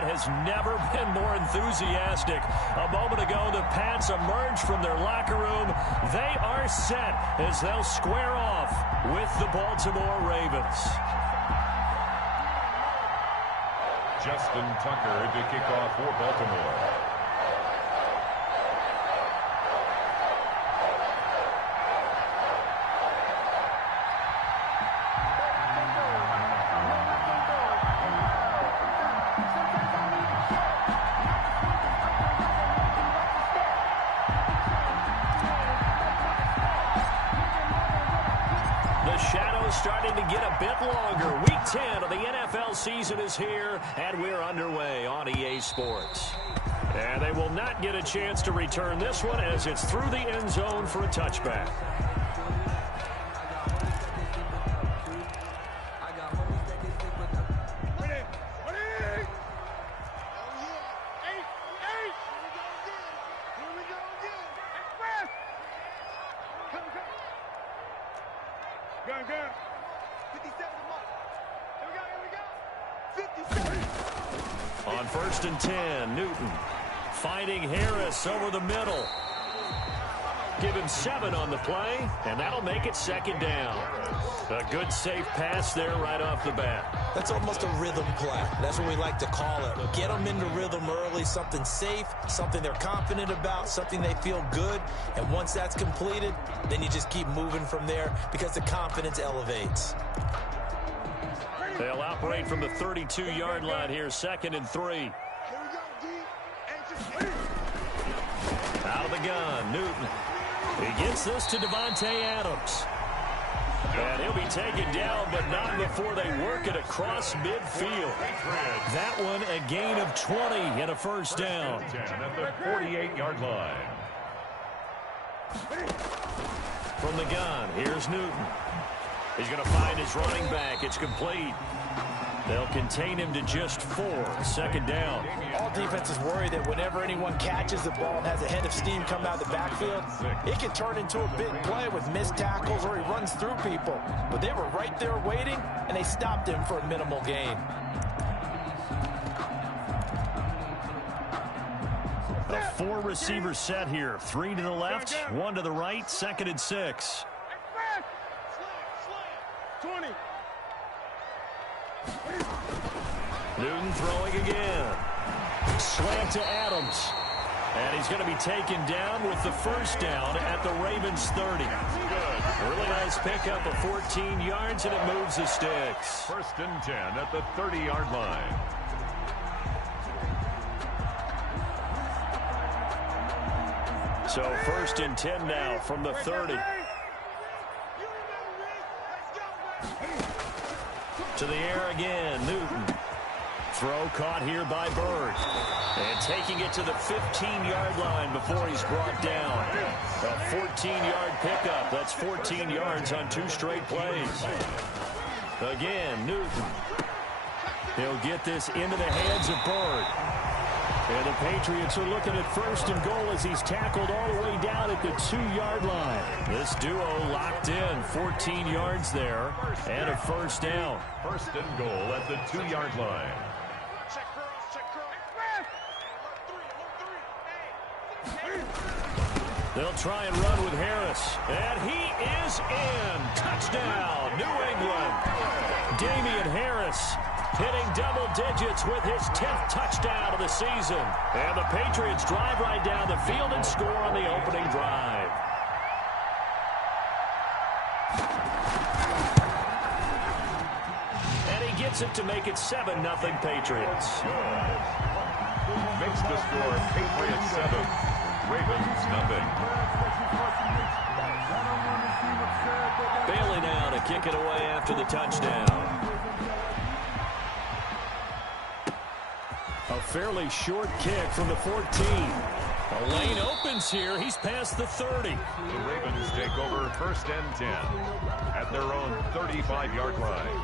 crowd has never been more enthusiastic. A moment ago, the Pats emerged from their locker room. They are set as they'll square off with the Baltimore Ravens. Justin Tucker to kick off for Baltimore. Starting to get a bit longer. Week 10 of the NFL season is here, and we're underway on EA Sports. And they will not get a chance to return this one as it's through the end zone for a touchback. On 1st and 10, Newton finding Harris over the middle. Give him 7 on the play, and that'll make it 2nd down. A good safe pass there right off the bat. That's almost a rhythm play. That's what we like to call it. Get them into rhythm early, something safe, something they're confident about, something they feel good. And once that's completed, then you just keep moving from there because the confidence elevates. They'll operate from the 32-yard line here, 2nd and 3. Out of the gun, Newton. He gets this to Davante Adams. And he'll be taken down, but not before they work it across midfield. That one a gain of 20 and a 1st down. At the 48-yard line. From the gun, here's Newton. He's going to find his running back. It's complete. They'll contain him to just 4. 2nd down. All defenses worry that whenever anyone catches the ball and has a head of steam come out of the backfield, it can turn into a big play with missed tackles or he runs through people. But they were right there waiting, and they stopped him for a minimal gain. A 4-receiver set here. 3 to the left, 1 to the right, 2nd and 6. 20. Newton throwing again. Slant to Adams. And he's going to be taken down with the 1st down at the Ravens 30. Really nice pickup of 14 yards, and it moves the sticks. 1st and 10 at the 30-yard line. So 1st and 10 now from the 30. To the air again, Newton. Throw caught here by Bird. And taking it to the 15-yard line before he's brought down. A 14-yard pickup. That's 14 yards on 2 straight plays. Again, Newton. He'll get this into the hands of Bird. And the Patriots are looking at 1st and goal as he's tackled all the way down at the 2-yard line. This duo locked in, 14 yards there, and a 1st down. 1st and goal at the 2-yard line. They'll try and run with Harris. And he is in. Touchdown, New England. Damian Harris hitting double digits with his 10th touchdown of the season. And the Patriots drive right down the field and score on the opening drive. And he gets it to make it 7-0 Patriots. Makes the score Patriots 7, Ravens nothing. Bailey now to kick it away after the touchdown. A fairly short kick from the 14. A lane opens here. He's past the 30. The Ravens take over 1st and 10 at their own 35-yard line.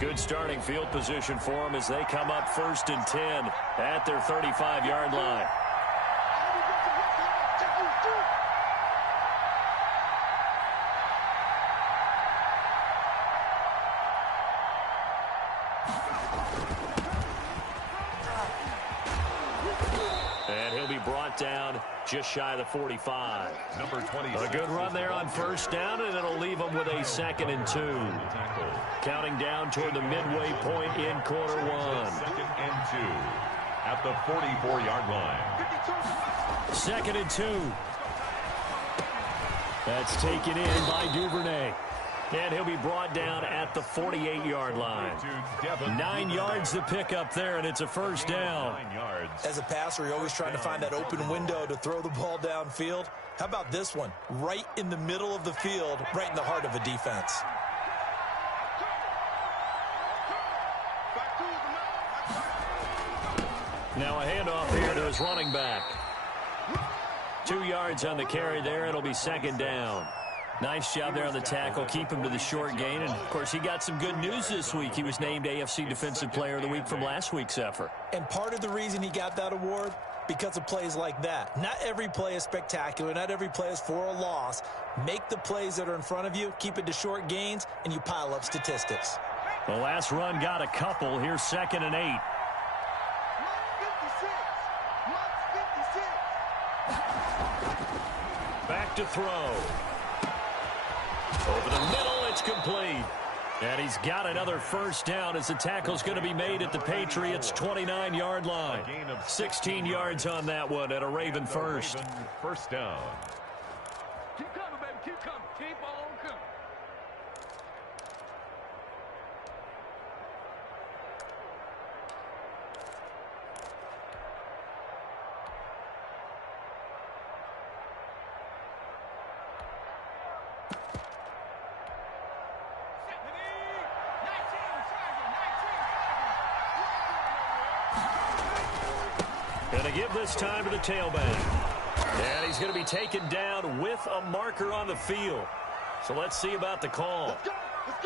Good starting field position for them as they come up 1st and 10 at their 35-yard line. And he'll be brought down just shy of the 45. Number 20. A good run there on first down, and it'll leave them with a 2nd and 2. Counting down toward the midway point in quarter one. 2nd and 2 at the 44-yard line. 2nd and 2. That's taken in by Duvernay. And he'll be brought down at the 48-yard line. 9 yards to pick up there, and it's a first down. 9 yards. As a passer, you're always trying to find that open window to throw the ball downfield. How about this one? Right in the middle of the field, right in the heart of a defense. Now a handoff here to his running back. 2 yards on the carry there. It'll be 2nd down. Nice job there on the tackle. Keep him to the short gain. And, of course, he got some good news this week. He was named AFC Defensive Player of the Week from last week's effort. And part of the reason he got that award, because of plays like that. Not every play is spectacular. Not every play is for a loss. Make the plays that are in front of you, keep it to short gains, and you pile up statistics. The last run got a couple. Here's 2nd and 8. Back to throw. Over the middle, it's complete. And he's got another first down as the tackle's going to be made at the Patriots' 29-yard line. 16 yards on that one at a Raven first. First down. Keep coming, baby. Keep coming. Keep on coming. Going to give this time to the tailback. And he's going to be taken down with a marker on the field. So let's see about the call.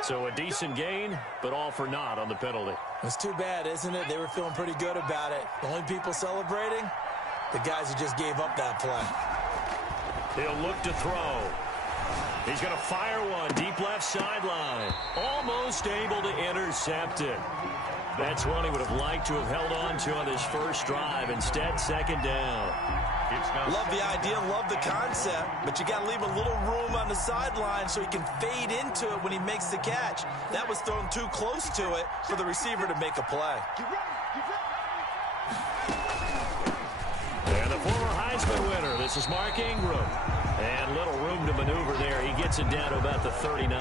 So a decent gain, but all for naught on the penalty. It's too bad, isn't it? They were feeling pretty good about it. The only people celebrating, the guys who just gave up that play. He'll look to throw. He's going to fire one deep left sideline. Almost able to intercept it. That's one he would have liked to have held on to on his first drive. Instead, 2nd down. Love the idea, love the concept, but you got to leave a little room on the sideline so he can fade into it when he makes the catch. That was thrown too close to it for the receiver to make a play. And the former Heisman winner, this is Mark Ingram. And little room to maneuver there. He gets it down to about the 39.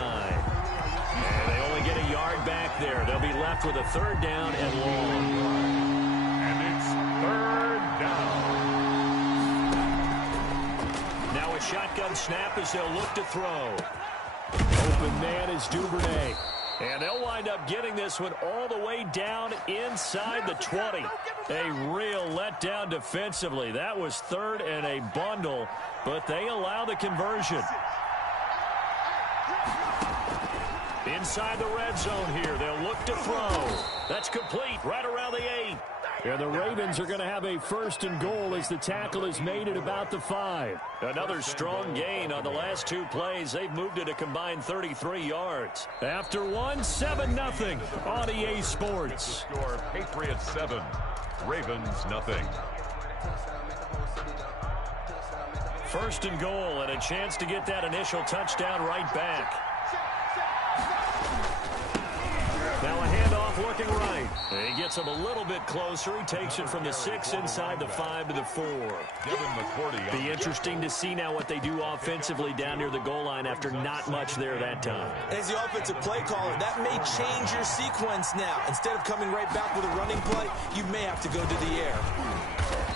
And they only get a yard back there. They'll be left with a 3rd down and long. And it's 3rd down. Now a shotgun snap as they'll look to throw. Open man is Duvernay. And they'll wind up getting this one all the way down inside the 20. A real letdown defensively. That was 3rd and a bundle, but they allow the conversion. Inside the red zone here, they'll look to throw. That's complete right around the 8. And the Ravens are going to have a 1st and goal as the tackle is made at about the 5. Another strong gain on the last 2 plays. They've moved it a combined 33 yards. After one, 7-0 on EA Sports. Score Patriots 7, Ravens nothing. 1st and goal and a chance to get that initial touchdown right back. Now a handoff looking right. And he gets him a little bit closer. He takes it from the 6 inside the 5 to the 4. Be interesting to see now what they do offensively down near the goal line after not much there that time. As the offensive play caller, that may change your sequence now. Instead of coming right back with a running play, you may have to go to the air.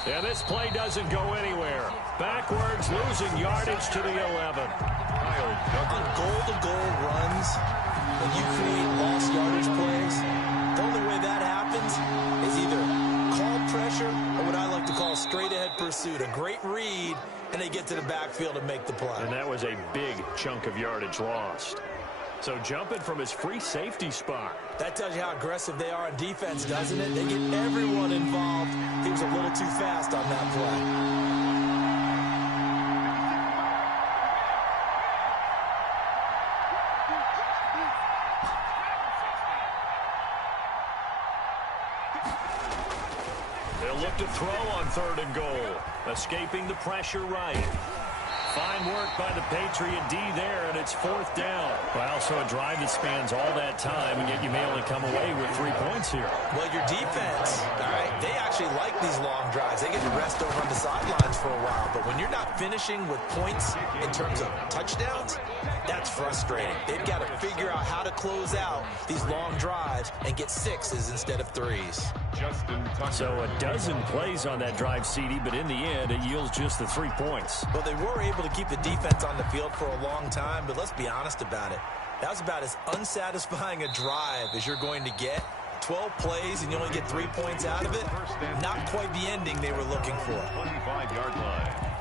Yeah, this play doesn't go anywhere. Backwards, losing yardage to the 11. On goal-to-goal runs, when you create lost yardage plays, the only way that happens is either call pressure or what I like to call straight-ahead pursuit. A great read, and they get to the backfield and make the play. And that was a big chunk of yardage lost. So jumping from his free safety spot. That tells you how aggressive they are on defense, doesn't it? They get everyone involved. He was a little too fast on that play. They'll look to throw on 3rd and goal. Escaping the pressure right. Fine work by the Patriot D there, and it's 4th down. Well, so a drive that spans all that time, and yet you may only come away with 3 points here. Well, your defense, all right, they actually like these long drives. They get to rest over on the sidelines for a while. But when you're not finishing with points in terms of touchdowns, that's frustrating. They've got to figure out how to close out these long drives and get 6s instead of 3s. So a dozen plays on that drive, CD, but in the end, it yields just the 3 points. Well, they were able to keep the defense on the field for a long time, but let's be honest about it. That was about as unsatisfying a drive as you're going to get. 12 plays and you only get 3 points out of it. Not quite the ending they were looking for. 25-yard line.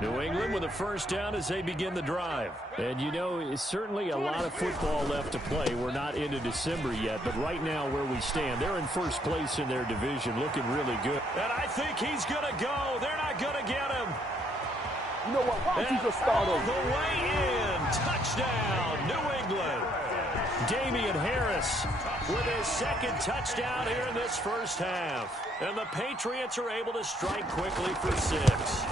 New England with a 1st down as they begin the drive. And, you know, it's certainly a lot of football left to play. We're not into December yet, but right now where we stand, they're in 1st place in their division, looking really good. And I think he's going to go. They're not going to get him. You know what? Why don't you just start over? The way in. Touchdown, New England. Damian Harris with his 2nd touchdown here in this 1st half. And the Patriots are able to strike quickly for 6.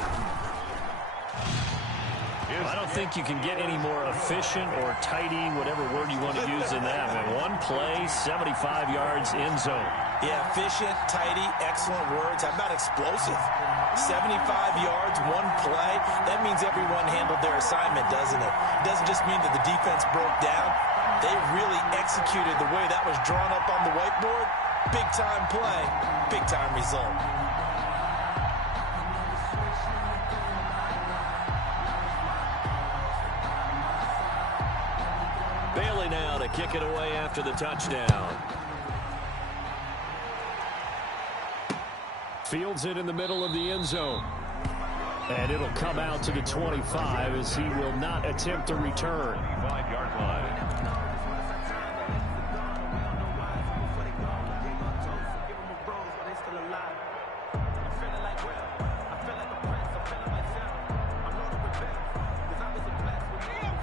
I don't think you can get any more efficient or tidy, whatever word you want to use in that. I mean, 1 play, 75 yards, end zone. Yeah, efficient, tidy, excellent words. How about explosive? 75 yards, 1 play. That means everyone handled their assignment, doesn't it? It doesn't just mean that the defense broke down. They really executed the way that was drawn up on the whiteboard. Big-time play, big-time result. Bailey now to kick it away after the touchdown. Fields it in the middle of the end zone. And it'll come out to the 25 as he will not attempt a return. 25-yard line.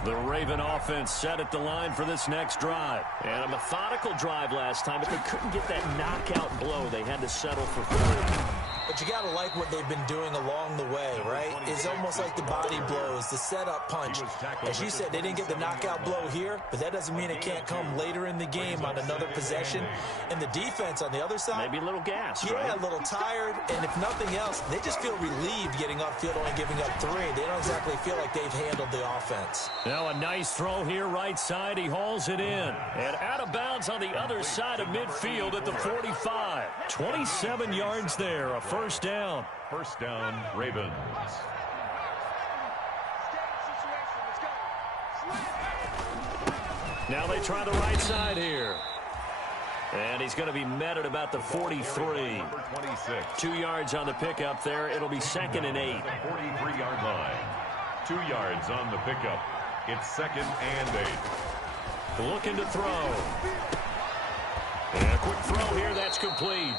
The Raven offense set at the line for this next drive. And a methodical drive last time, but they couldn't get that knockout blow. They had to settle for 3. But you got to like what they've been doing along the way, right? It's almost like the body blows, the setup punch. As you said, they didn't get the knockout blow here, but that doesn't mean it can't come later in the game on another possession. And the defense on the other side, maybe a little gas, yeah, right? A little tired. And if nothing else, they just feel relieved getting upfield, only giving up 3. They don't exactly feel like they've handled the offense. Now a nice throw here right side. He hauls it in. And out of bounds on the other side of midfield at the 45. 27 yards there. A 1st down. 1st down, Ravens. Now they try the right side here. And he's going to be met at about the 43. Number 26. 2 yards on the pickup there. It'll be 2nd and 8. 43-yard line. 2 yards on the pickup. It's 2nd and 8. Looking to throw. And a quick throw here. That's complete.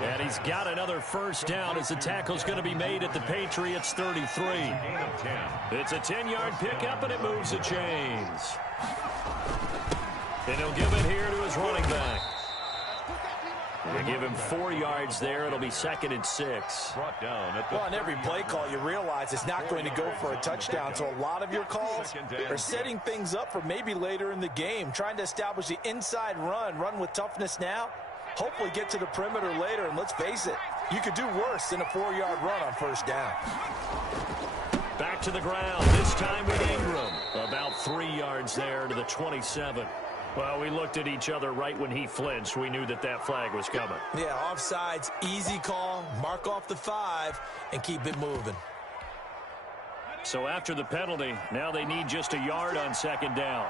And he's got another 1st down as the tackle's going to be made at the Patriots 33. It's a 10-yard pickup, and it moves the chains. And he'll give it here to his running back. They give him 4 yards there. It'll be 2nd and 6. Brought down at the Well, on every play call, you realize it's not going to go for a touchdown. So a lot of your calls are setting things up for maybe later in the game, trying to establish the inside run with toughness now. Hopefully get to the perimeter later, and let's face it, you could do worse than a 4-yard run on 1st down. Back to the ground, this time with Ingram. About 3 yards there to the 27. Well, we looked at each other right when he flinched. We knew that that flag was coming. Yeah, offsides, easy call, mark off the 5, and keep it moving. So after the penalty, now they need just a yard on 2nd down.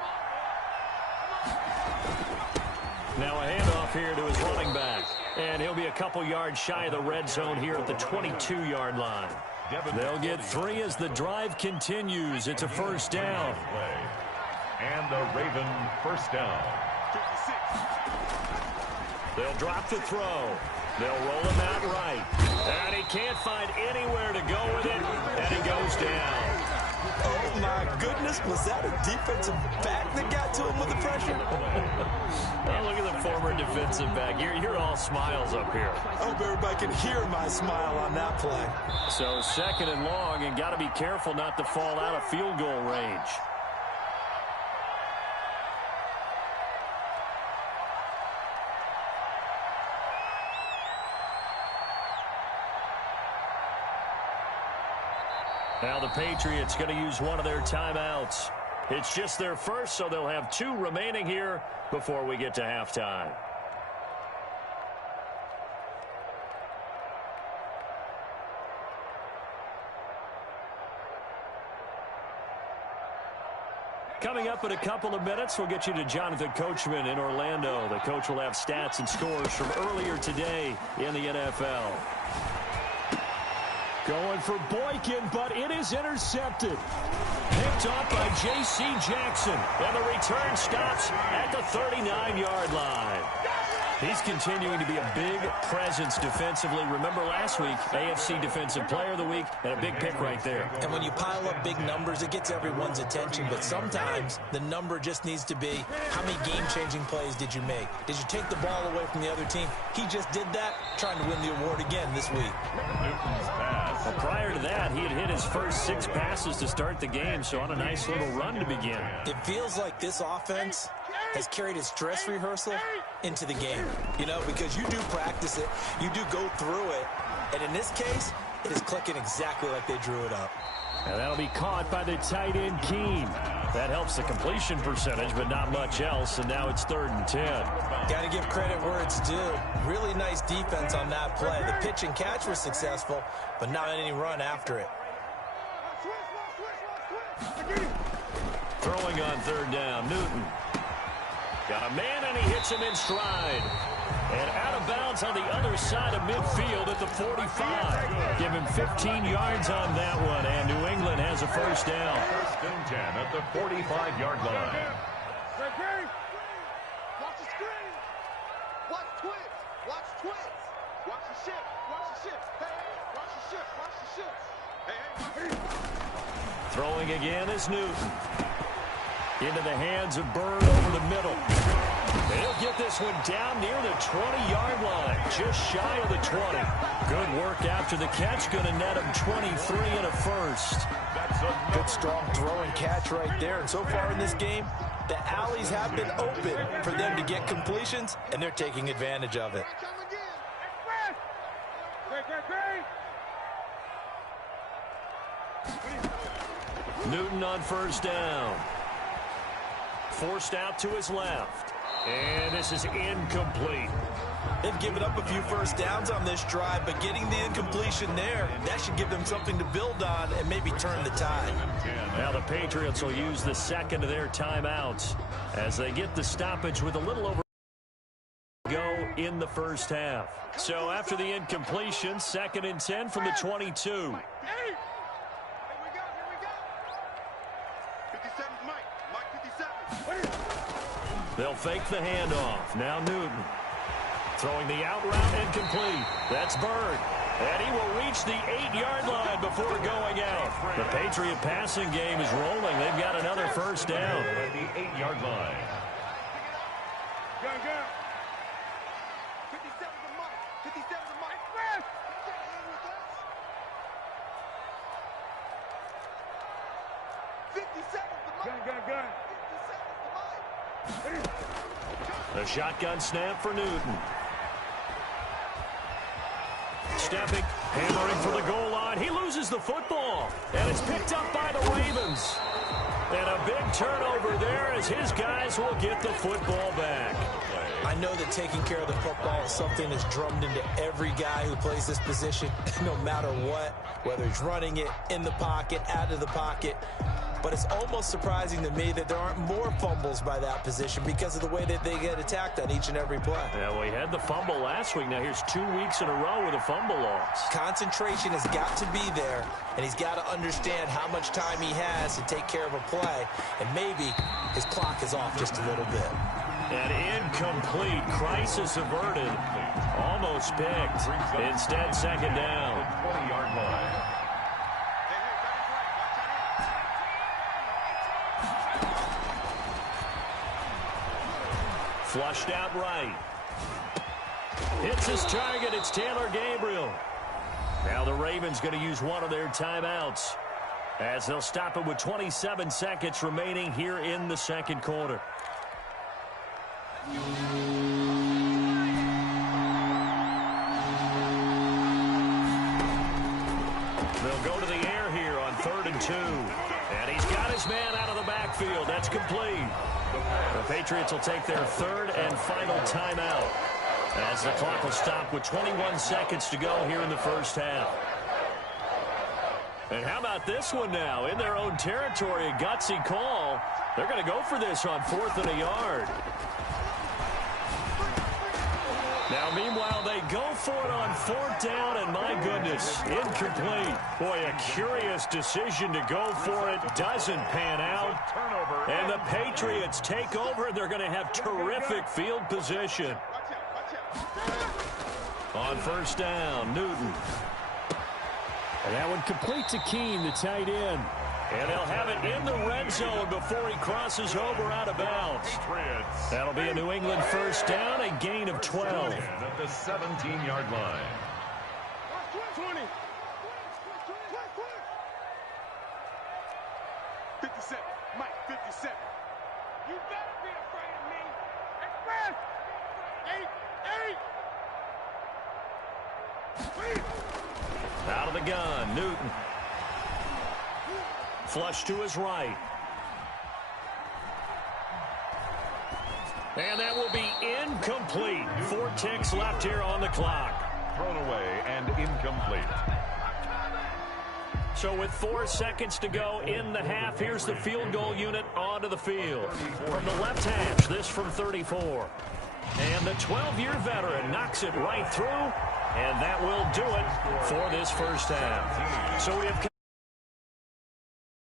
Now a handoff here to his running back. And he'll be a couple yards shy of the red zone here at the 22-yard line. They'll get 3 as the drive continues. It's a 1st down. And the Raven 1st down. They'll drop the throw. They'll roll him out right. And he can't find anywhere to go with it, and he goes down. Oh, my goodness. Was that a defensive back that got to him with the pressure? Oh, look at the former defensive back. You're all smiles up here. I hope everybody can hear my smile on that play. So 2nd and long, and got to be careful not to fall out of field goal range. Now the Patriots going to use one of their timeouts. It's just their first, so they'll have 2 remaining here before we get to halftime. Coming up in a couple of minutes, we'll get you to Jonathan Coachman in Orlando. The coach will have stats and scores from earlier today in the NFL. Going for Boykin, but it is intercepted. Picked off by J.C. Jackson. And the return stops at the 39-yard line. He's continuing to be a big presence defensively. Remember last week, AFC Defensive Player of the Week, and a big pick right there. And when you pile up big numbers, it gets everyone's attention. But sometimes the number just needs to be, how many game-changing plays did you make? Did you take the ball away from the other team? He just did that, trying to win the award again this week. Well, prior to that, he had hit his first 6 passes to start the game, so on a nice little run to begin. It feels like this offense has carried its dress rehearsal into the game, you know, because you do practice it, you do go through it, and in this case, it is clicking exactly like they drew it up. And that'll be caught by the tight end, Keene. That helps the completion percentage, but not much else, and now it's 3rd and 10. Got to give credit where it's due. Really nice defense on that play. The pitch and catch was successful, but not any run after it. Throwing on 3rd down, Newton. Got a man, and he hits him in stride. And out of bounds on the other side of midfield at the 45. Give him 15 yards on that one, and New England has a first down. 1st and 10 at the 45-yard line. Watch the screen. Watch twins. Watch twins. Watch the ship. Watch the ship. Hey, watch the ship. Watch the ship. Hey. Throwing again is Newton. Into the hands of Bird over the middle. He'll get this one down near the 20-yard line, just shy of the 20. Good work after the catch, going to net him 23 and a first. Good strong throw and catch right there. And so far in this game, the alleys have been open for them to get completions, and they're taking advantage of it. Newton on 1st down. Forced out to his left. And this is incomplete. They've given up a few first downs on this drive, but getting the incompletion there, that should give them something to build on and maybe turn the tide. Now the Patriots will use the 2nd of their timeouts as they get the stoppage with a little over go in the first half. So after the incompletion, 2nd and 10 from the 22. They'll fake the handoff. Now Newton. Throwing the out route incomplete. That's Bird. And he will reach the 8-yard line before going out. The Patriot passing game is rolling. They've got another first down. At the 8-yard line. Go. 57 to Mike. 57 to Mike. Fast. Gun. The shotgun snap for Newton. Stepping, hammering for the goal line. He loses the football, and it's picked up by the Ravens. And a big turnover there as his guys will get the football back. I know that taking care of the football is something that's drummed into every guy who plays this position, no matter what, whether he's running it, in the pocket, out of the pocket. But it's almost surprising to me that there aren't more fumbles by that position because of the way that they get attacked on each and every play. Yeah, well, he had the fumble last week. Now here's 2 weeks in a row with a fumble loss. Concentration has got to be there, and he's got to understand how much time he has to take care of a play, and maybe his clock is off just a little bit. An incomplete. Crisis averted. Almost picked. Instead, second down. 20-yard line. Flushed out right. Hits his target. It's Taylor Gabriel. Now the Ravens going to use one of their timeouts as they'll stop it with 27 seconds remaining here in the second quarter. They'll go to the air here on 3rd and 2. And he's got his man out of the backfield. That's complete. The Patriots will take their 3rd and final timeout as the clock will stop with 21 seconds to go here in the first half. And how about this one now? In their own territory, a gutsy call. They're going to go for this on 4th and a yard. Now, meanwhile, they go for it on 4th down, and my goodness, incomplete. Boy, a curious decision to go for it. Doesn't pan out. And the Patriots take over, and they're going to have terrific field position. On 1st down, Newton. And that one complete to Keene, the tight end. And they'll have it in the red zone before he crosses over out of bounds. That'll be a New England 1st down, a gain of 12. At the 17-yard line. 20. 57. Mike, 57. You better be afraid of me. Express. 8. Out of the gun, Newton. Flush to his right. And that will be incomplete. 4 ticks left here on the clock. Thrown away and incomplete. So with 4 seconds to go in the half, here's the field goal unit onto the field. From the left hash, this from 34. And the 12-year veteran knocks it right through. And that will do it for this first half. So we have